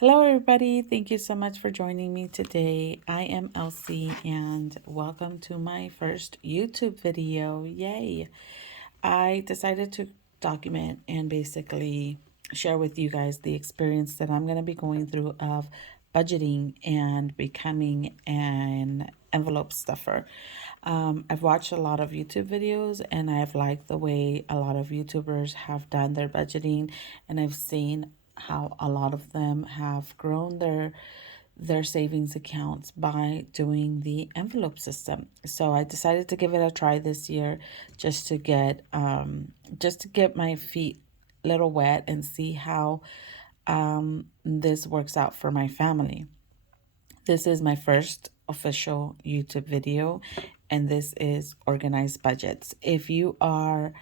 Hello, everybody. Thank you so much for joining me today. I am Elsy, and welcome to my first YouTube video. Yay! I decided to document and basically share with you guys the experience that I'm going to be going through of budgeting and becoming an envelope stuffer. I've watched a lot of YouTube videos and I've liked the way a lot of YouTubers have done their budgeting, and I've seen how a lot of them have grown their savings accounts by doing the envelope system. So I decided to give it a try this year just to get my feet a little wet and see how this works out for my family. This is my first official YouTube video, and this is organized budgets. If you are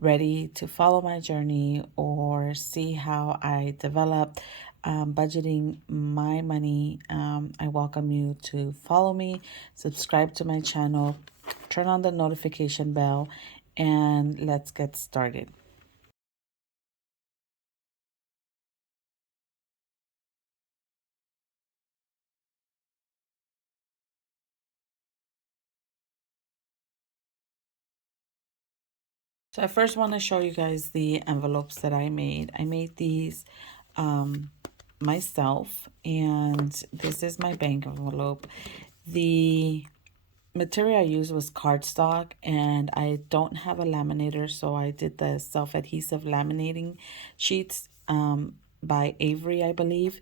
ready to follow my journey or see how I developed budgeting my money, I welcome you to follow me, subscribe to my channel, turn on the notification bell, and let's get started. So I first want to show you guys the envelopes that I made. I made these myself, and this is my bank envelope. The material I used was cardstock, and I don't have a laminator, so I did the self-adhesive laminating sheets by Avery, I believe.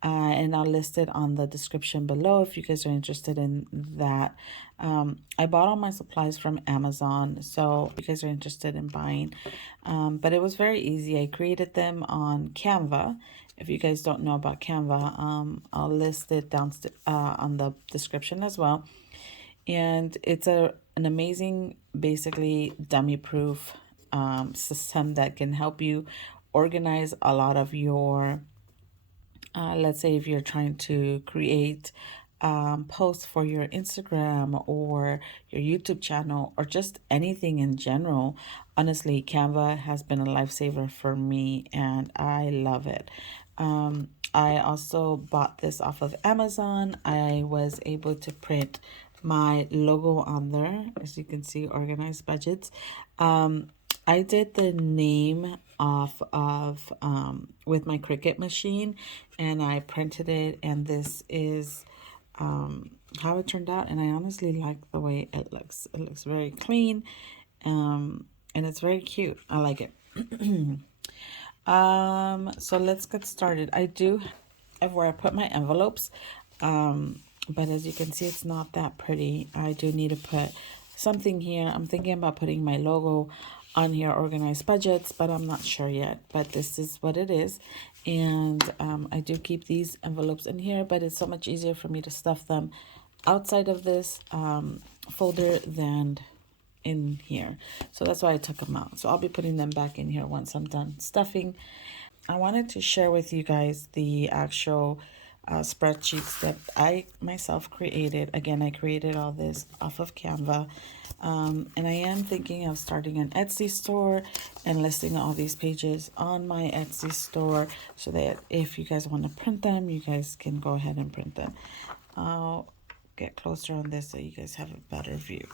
And I'll list it on the description below if you guys are interested in that. I bought all my supplies from Amazon, so if you guys are interested in buying. But it was very easy. I created them on Canva. If you guys don't know about Canva, I'll list it down on the description as well. And it's an amazing, basically dummy-proof system that can help you organize a lot of your let's say if you're trying to create posts for your Instagram or your YouTube channel or just anything in general. Honestly, Canva has been a lifesaver for me and I love it. I also bought this off of Amazon. I was able to print my logo on there, as you can see, organized budgets. I did the name off of with my Cricut machine, and I printed it, and this is how it turned out. And I honestly like the way it looks. It looks very clean, and it's very cute. I like it. So let's get started. I do have where I put my envelopes, but as you can see, it's not that pretty. I do need to put something here. I'm thinking about putting my logo on here, organized budgets, but I'm not sure yet. But this is what it is. And I do keep these envelopes in here, but it's so much easier for me to stuff them outside of this folder than in here. So that's why I took them out. So I'll be putting them back in here once I'm done stuffing. I wanted to share with you guys the actual spreadsheets that I myself created. Again, I created all this off of Canva. And I am thinking of starting an Etsy store and listing all these pages on my Etsy store so that if you guys want to print them, you guys can go ahead and print them. I'll get closer on this so you guys have a better view.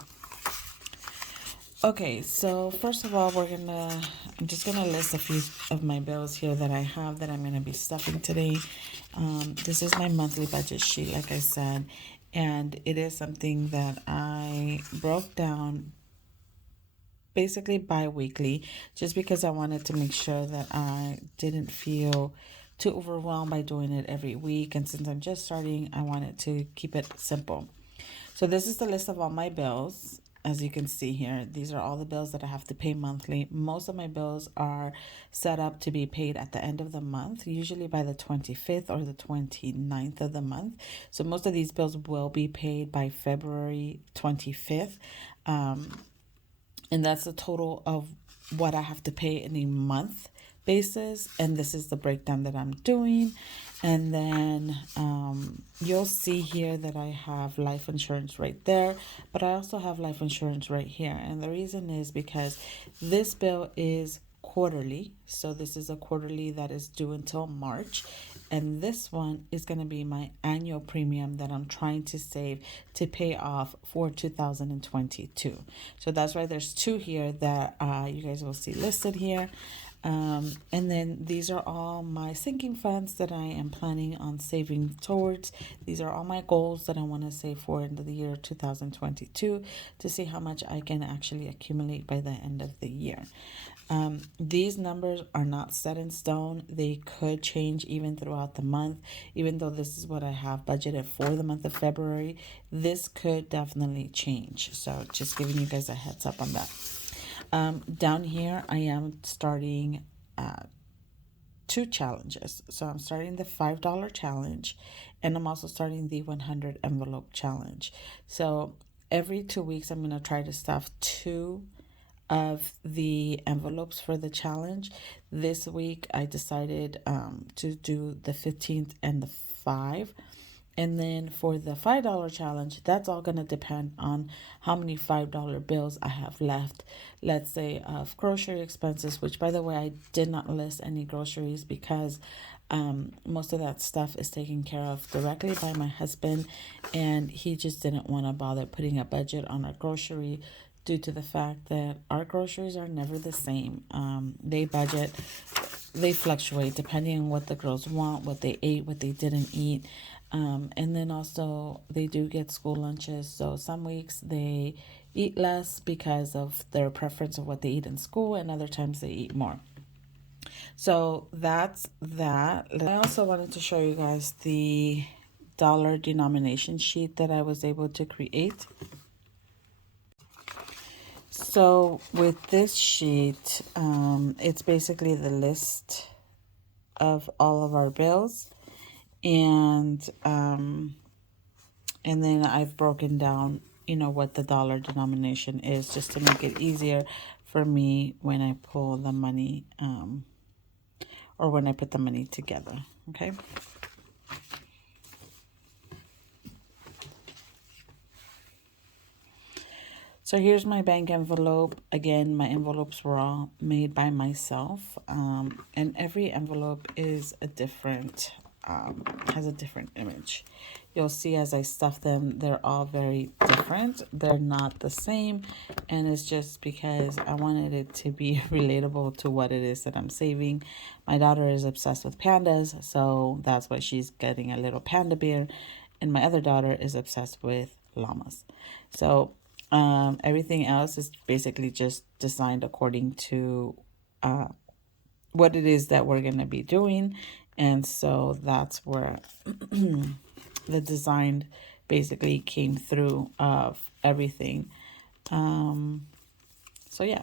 Okay, so first of all, I'm just gonna list a few of my bills here that I have that I'm gonna be stuffing today. This is my monthly budget sheet, like I said, and it is something that I broke down basically bi-weekly just because I wanted to make sure that I didn't feel too overwhelmed by doing it every week. And since I'm just starting, I wanted to keep it simple. So this is the list of all my bills. As you can see here, these are all the bills that I have to pay monthly. Most of my bills are set up to be paid at the end of the month, usually by the 25th or the 29th of the month. So most of these bills will be paid by February 25th. And that's the total of what I have to pay in a month basis, and this is the breakdown that I'm doing. And then you'll see here that I have life insurance right there, but I also have life insurance right here. And the reason is because this bill is quarterly, so this is a quarterly that is due until March, and this one is going to be my annual premium that I'm trying to save to pay off for 2022. So that's why there's two here that you guys will see listed here. And then these are all my sinking funds that I am planning on saving towards. These are all my goals that I want to save for in the year 2022 to see how much I can actually accumulate by the end of the year. These numbers are not set in stone. They could change even throughout the month. Even though this is what I have budgeted for the month of February, this could definitely change. So just giving you guys a heads up on that. Down here, I am starting two challenges. So I'm starting the $5 challenge, and I'm also starting the 100 envelope challenge. So every 2 weeks, I'm going to try to stuff two of the envelopes for the challenge. This week, I decided to do the 15th and the 5. And then for the $5 challenge, that's all going to depend on how many $5 bills I have left. Let's say of grocery expenses, which by the way, I did not list any groceries because most of that stuff is taken care of directly by my husband. And he just didn't want to bother putting a budget on our grocery due to the fact that our groceries are never the same. They fluctuate depending on what the girls want, what they ate, what they didn't eat. And then also they do get school lunches. So some weeks they eat less because of their preference of what they eat in school, and other times they eat more. So that's that. I also wanted to show you guys the dollar denomination sheet that I was able to create. So with this sheet, it's basically the list of all of our bills. And then I've broken down, what the dollar denomination is, just to make it easier for me when I pull the money, or when I put the money together. Okay. So here's my bank envelope. Again, my envelopes were all made by myself, and every envelope is a different, has a different image. You'll see as I stuff them, they're all very different. They're not the same, and it's just because I wanted it to be relatable to what it is that I'm saving. My daughter is obsessed with pandas, so that's why she's getting a little panda bear, and my other daughter is obsessed with llamas. So everything else is basically just designed according to what it is that we're going to be doing. And so that's where the design basically came through of everything. So yeah.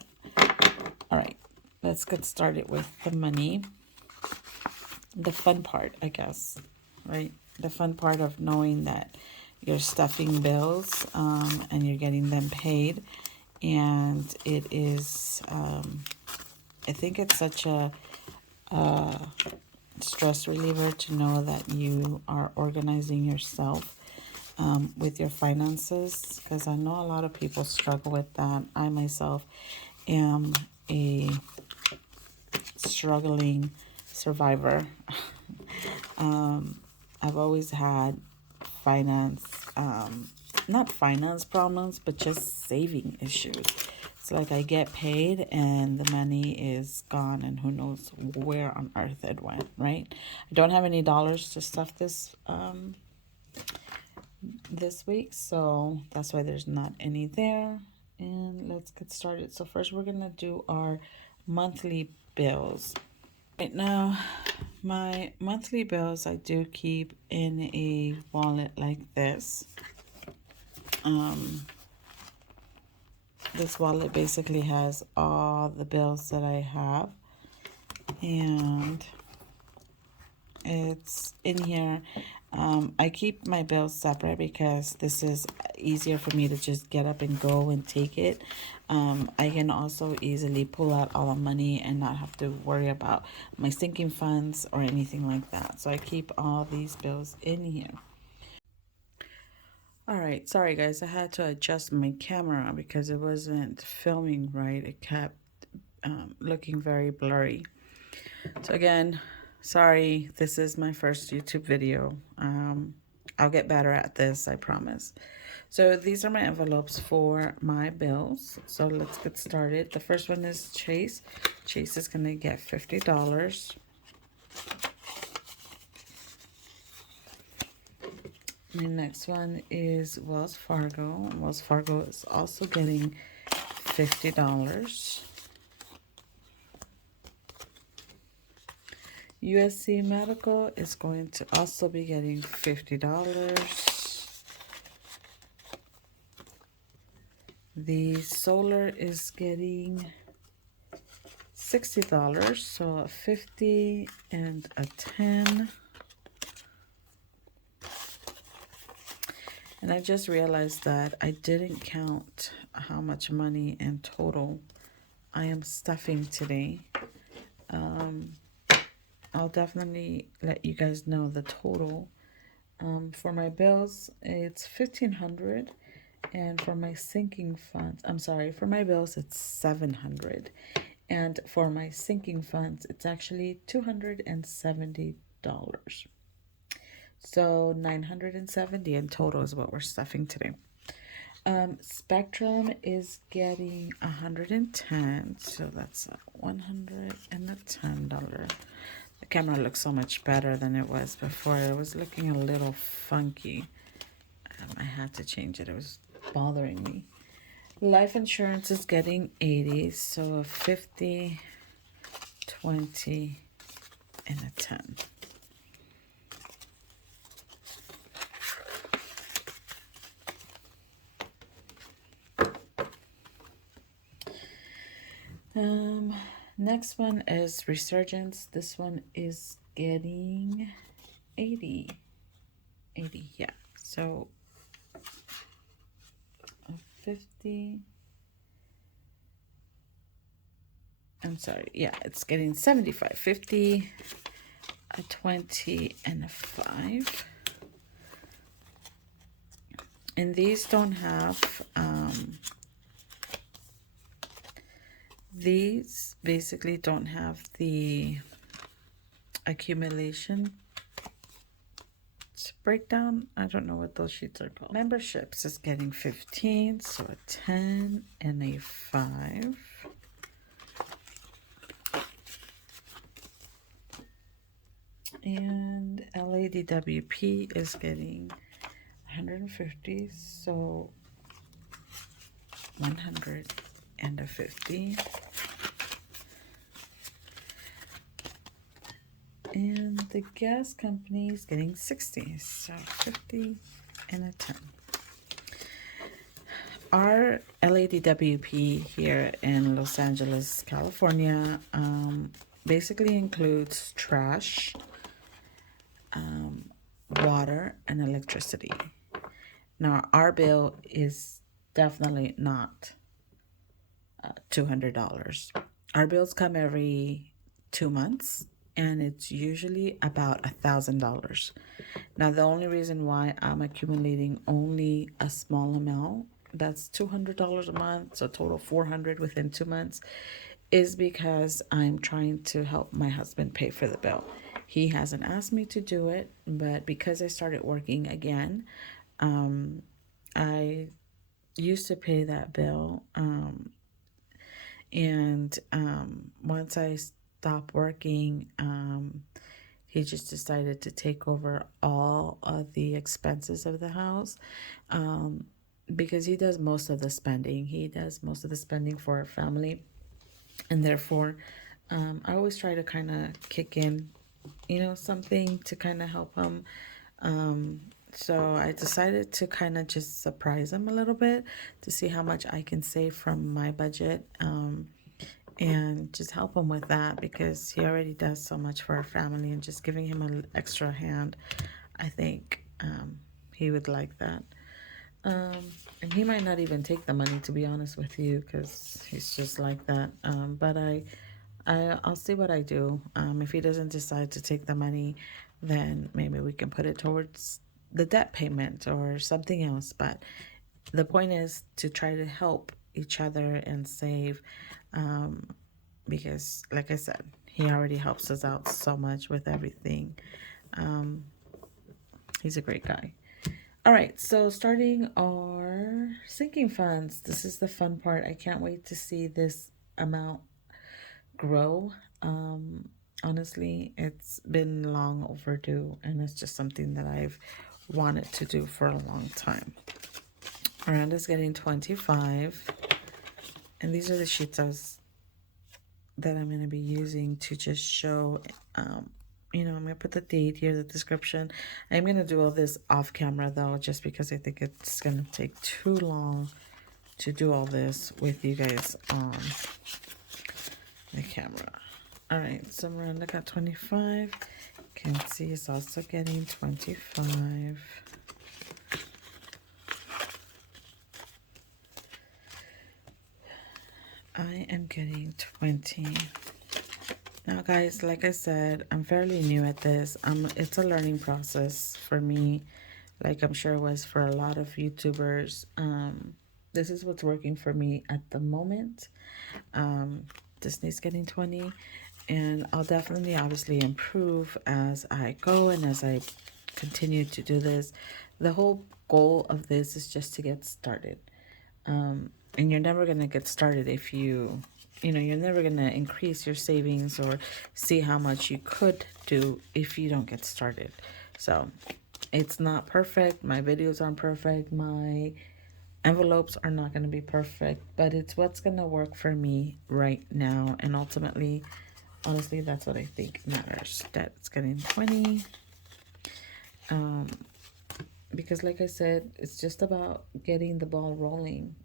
All right. Let's get started with the money. The fun part, I guess, right? The fun part of knowing that you're stuffing bills and you're getting them paid. And it is, I think it's such a stress reliever to know that you are organizing yourself with your finances, because I know a lot of people struggle with that. I myself am a struggling survivor. I've always had not finance problems, but just saving issues. It's like I get paid and the money is gone, and who knows where on earth it went, right? I don't have any dollars to stuff this week, so that's why there's not any there. And let's get started. So first we're gonna do our monthly bills. Right now, my monthly bills I do keep in a wallet like this. This wallet basically has all the bills that I have, and it's in here. I keep my bills separate because this is easier for me to just get up and go and take it. I can also easily pull out all the money and not have to worry about my sinking funds or anything like that. So I keep all these bills in here. All right, sorry guys, I had to adjust my camera because it wasn't filming right. It kept looking very blurry. So again, Sorry, this is my first YouTube video. I'll get better at this, I promise. So these are my envelopes for my bills. So let's get started. The first one is Chase. Chase is going to get $50. The next one is Wells Fargo. Wells Fargo is also getting $50. USC Medical is going to also be getting $50. The solar is getting $60, so a 50 and a 10. And I just realized that I didn't count how much money in total I am stuffing today. I'll definitely let you guys know the total. For my bills, it's $1,500. And for my sinking funds, I'm sorry, for my bills, it's $700. And for my sinking funds, it's actually $270. So $970 in total is what we're stuffing today. Spectrum is getting $110, so that's $110. The camera looks so much better than it was before. It was looking a little funky. I had to change it. It was bothering me. Life insurance is getting 80, so a 50, 20, and a 10. Next one is Resurgence. This one is getting 80. 80, yeah. So 50. I'm sorry, yeah, it's getting 75, 50, a 20, and a 5. And these don't have, these basically don't have the accumulation breakdown. I don't know what those sheets are called. Memberships is getting 15, so a 10 and a 5. And LADWP is getting 150, so 100 and a 50. And the gas company is getting 60, so 50 and a 10. Our LADWP here in Los Angeles, California, basically includes trash, water, and electricity. Now, our bill is definitely not $200. Our bills come every 2 months, and it's usually about $1,000. Now, the only reason why I'm accumulating only a small amount, that's $200 a month, so total $400 within 2 months, is because I'm trying to help my husband pay for the bill. He hasn't asked me to do it, but because I started working again, I used to pay that bill, and once I stopped working, he just decided to take over all of the expenses of the house, because he does most of the spending. He does most of the spending for our family, and therefore I always try to kind of kick in, something to kind of help him. So I decided to kind of just surprise him a little bit to see how much I can save from my budget, and just help him with that, because he already does so much for our family, and just giving him an extra hand, I think he would like that. And he might not even take the money, to be honest with you, because he's just like that. But I'll see what I do. If he doesn't decide to take the money, then maybe we can put it towards the debt payment or something else. But the point is to try to help each other and save, because like I said, He already helps us out so much with everything. He's a great guy. All right, so starting our sinking funds. This is the fun part. I can't wait to see this amount grow. Honestly, it's been long overdue, and it's just something that I've wanted to do for a long time. Miranda's getting 25, and these are the sheets that I'm going to be using to just show, you know, I'm going to put the date here, the description. I'm going to do all this off camera though, just because I think it's going to take too long to do all this with you guys on the camera. All right, so Miranda got 25. Kenzie is also getting 25. I am getting 20. Now, guys, like I said, I'm fairly new at this. It's a learning process for me, like I'm sure it was for a lot of YouTubers. This is what's working for me at the moment. Disney's getting 20, and I'll definitely, obviously, improve as I go and as I continue to do this. The whole goal of this is just to get started. And you're never going to get started if you're never going to increase your savings or see how much you could do if you don't get started. So it's not perfect. My videos aren't perfect. My envelopes are not going to be perfect, but it's what's going to work for me right now. And ultimately, honestly, that's what I think matters. That's getting 20. Because like I said, it's just about getting the ball rolling,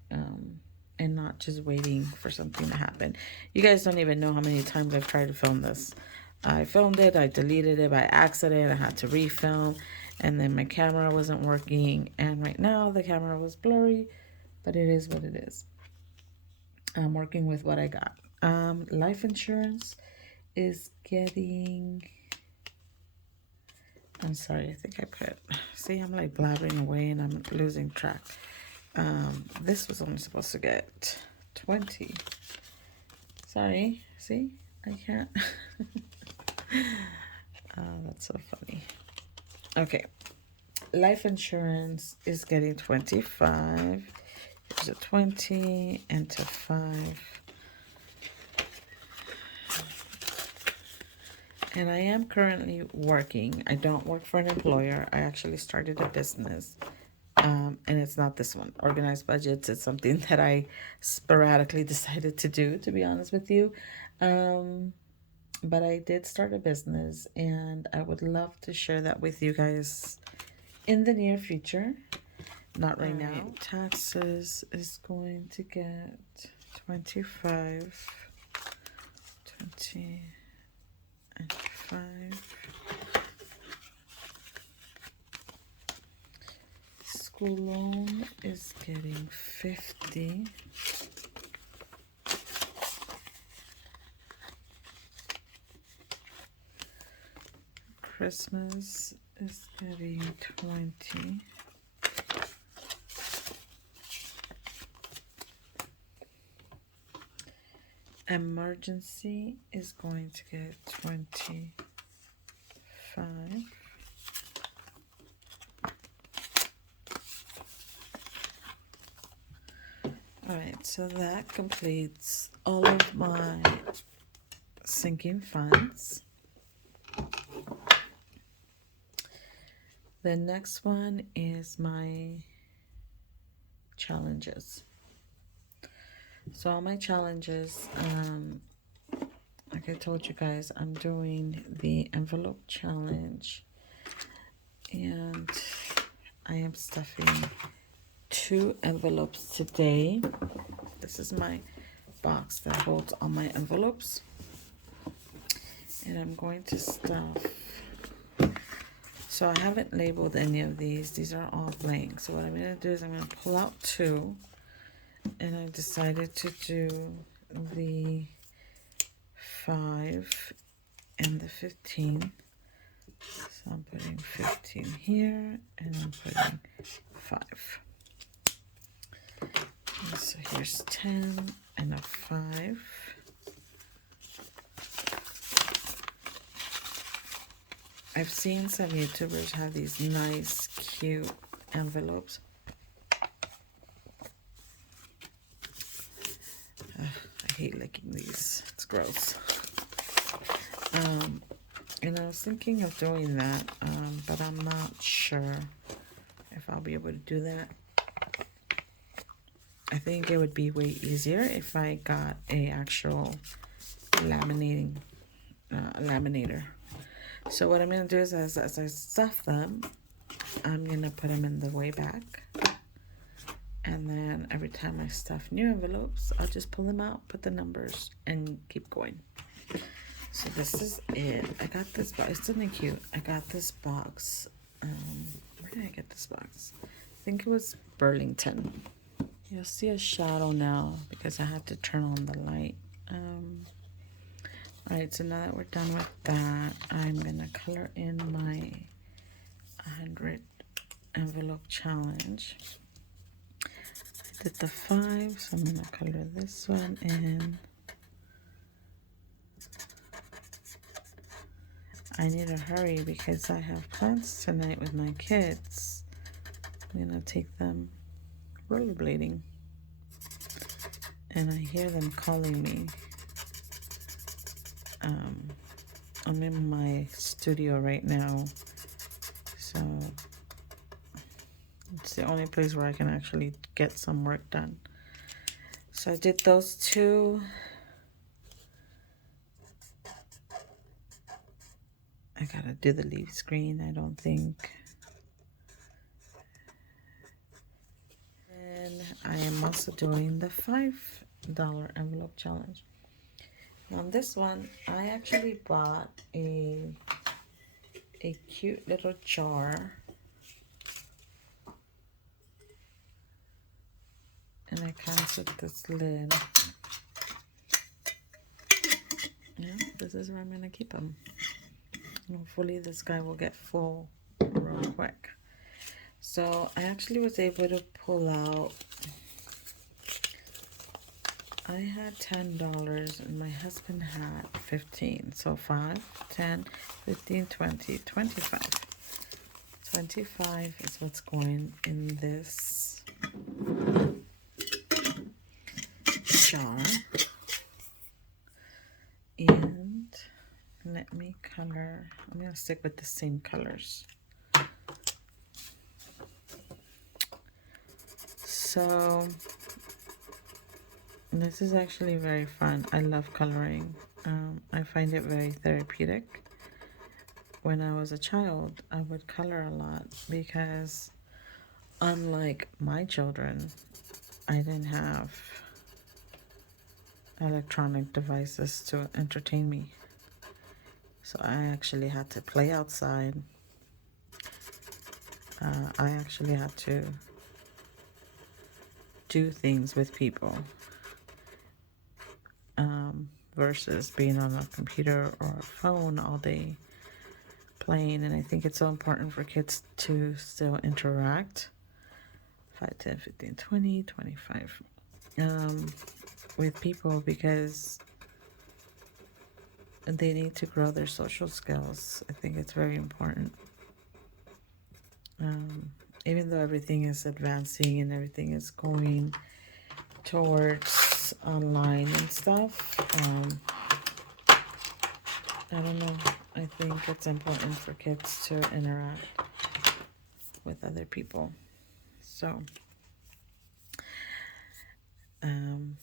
and not just waiting for something to happen. You guys don't even know how many times I've tried to film this. I filmed it, I deleted it by accident, I had to refilm, and then my camera wasn't working, and right now the camera was blurry, but it is what it is. I'm working with what I got. Life insurance is getting... I'm sorry, I think I put... See, I'm like blabbering away and I'm losing track. This was only supposed to get 20. Sorry, see? I can't. That's so funny. Okay. Life insurance is getting 25. Here's a 20 and to 5. And I am currently working. I don't work for an employer. I actually started a business. And it's not this one. Organized budgets. It's something that I sporadically decided to do, to be honest with you. But I did start a business, and I would love to share that with you guys in the near future. Not right now. Taxes is going to get 25, 20, and 5. School loan is getting 50. Christmas is getting 20. Emergency is going to get 25. All right, so that completes all of my sinking funds. The next one is my challenges. So all my challenges, like I told you guys, I'm doing the envelope challenge, and I am stuffing 2 envelopes today. This is my box that holds all my envelopes, and I'm going to stuff. So I haven't labeled any of these. These are all blank. So what I'm going to do is I'm going to pull out 2, and I decided to do the 5 and the 15. So I'm putting 15 here, and I'm putting 5. And so here's 10 and a 5. I've seen some YouTubers have these nice, cute envelopes. I hate licking these. It's gross. And I was thinking of doing that, but I'm not sure if I'll be able to do that. I think it would be way easier if I got a actual laminator. So what I'm going to do is as I stuff them, I'm going to put them in the way back. And then every time I stuff new envelopes, I'll just pull them out, put the numbers, and keep going. So this is it. I got this box. It's something cute. I got this box. Where did I get this box? I think it was Burlington. You'll see a shadow now because I had to turn on the light. Alright, so now that we're done with that, I'm going to color in my 100 envelope challenge. I did the 5, so I'm going to color this one in. I need to hurry because I have plans tonight with my kids. I'm going to take them rollerblading. And I hear them calling me. I'm in my studio right now, so it's the only place where I can actually get some work done. So I did those 2. I gotta do the leaf screen, I don't think. And I am also doing the $5 envelope challenge. On this one, I actually bought a cute little jar. And it comes with this lid. Yeah, this is where I'm going to keep them. Hopefully this guy will get full real quick. So I actually was able to pull out, I had $10 and my husband had 15. So 5, 10, 15, 20, 25. 25 is what's going in this jar. And let me color. I'm going to stick with the same colors. So this is actually very fun. I love coloring. I find it very therapeutic. When I was a child, I would color a lot because unlike my children, I didn't have electronic devices to entertain me. So I actually had to play outside. I actually had to do things with people versus being on a computer or a phone all day playing. And I think it's so important for kids to still interact 5, 10, 15, 20, 25 with people because they need to grow their social skills. I think it's very important. Even though everything is advancing and everything is going towards online and stuff, I don't know. I think it's important for kids to interact with other people. So, again,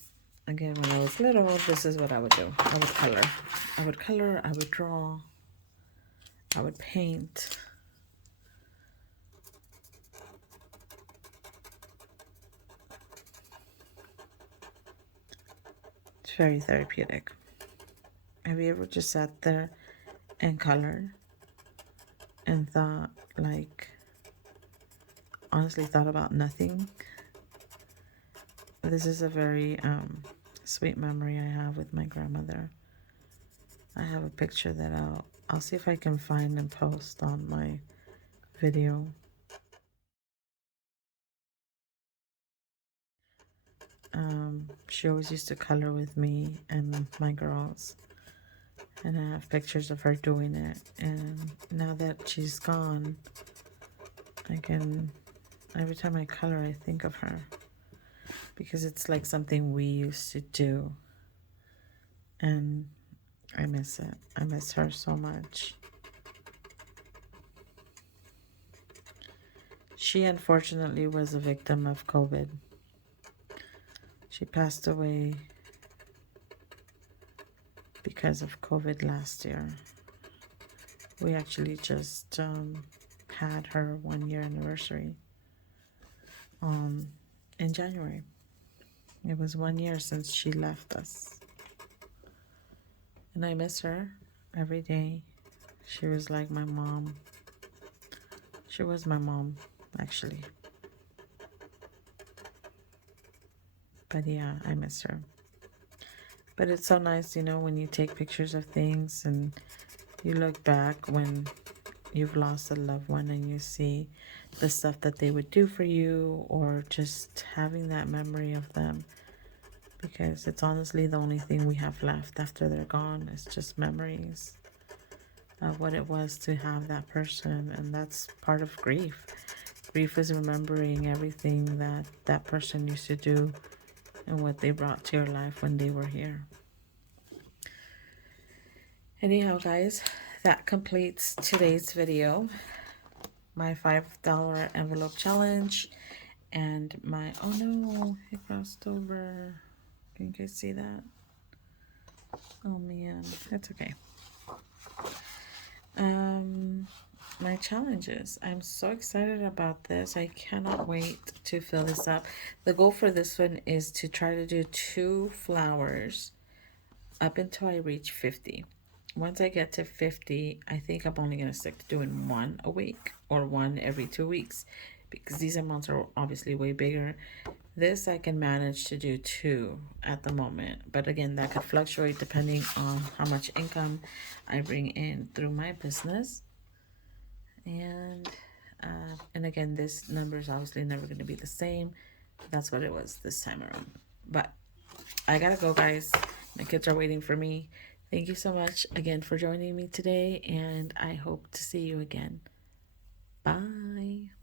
when I was little, this is what I would do. I would color. I would draw. I would paint. It's very therapeutic. Have you ever just sat there and colored and thought, like, honestly thought about nothing? This is a very sweet memory I have with my grandmother. I have a picture that I'll see if I can find and post on my video. She always used to color with me and my girls. And I have pictures of her doing it. And now that she's gone, I can, every time I color, I think of her. Because it's like something we used to do. And I miss it. I miss her so much. She unfortunately was a victim of COVID. She passed away because of COVID last year. We actually just had her 1 year anniversary in January. It was 1 year since she left us. And I miss her every day. She was like my mom. She was my mom, actually. But yeah, I miss her. But it's so nice, you know, when you take pictures of things and you look back when you've lost a loved one and you see the stuff that they would do for you, or just having that memory of them. Because it's honestly the only thing we have left after they're gone. It's just memories of what it was to have that person. And that's part of grief. Grief is remembering everything that that person used to do and what they brought to your life when they were here. Anyhow, guys, that completes today's video. My $5 envelope challenge and my, oh no, it crossed over. Can you guys see that? Oh man, that's okay. My challenges. I'm so excited about this. I cannot wait to fill this up. The goal for this one is to try to do 2 flowers up until I reach 50. Once I get to 50, I think I'm only going to stick to doing 1 a week or 1 every 2 weeks, because these amounts are obviously way bigger. This I can manage to do 2 at the moment, but again, that could fluctuate depending on how much income I bring in through my business. And again, this number is obviously never going to be the same. That's what it was this time around. But I gotta go, guys. My kids are waiting for me. Thank you so much again for joining me today, and I hope to see you again. Bye.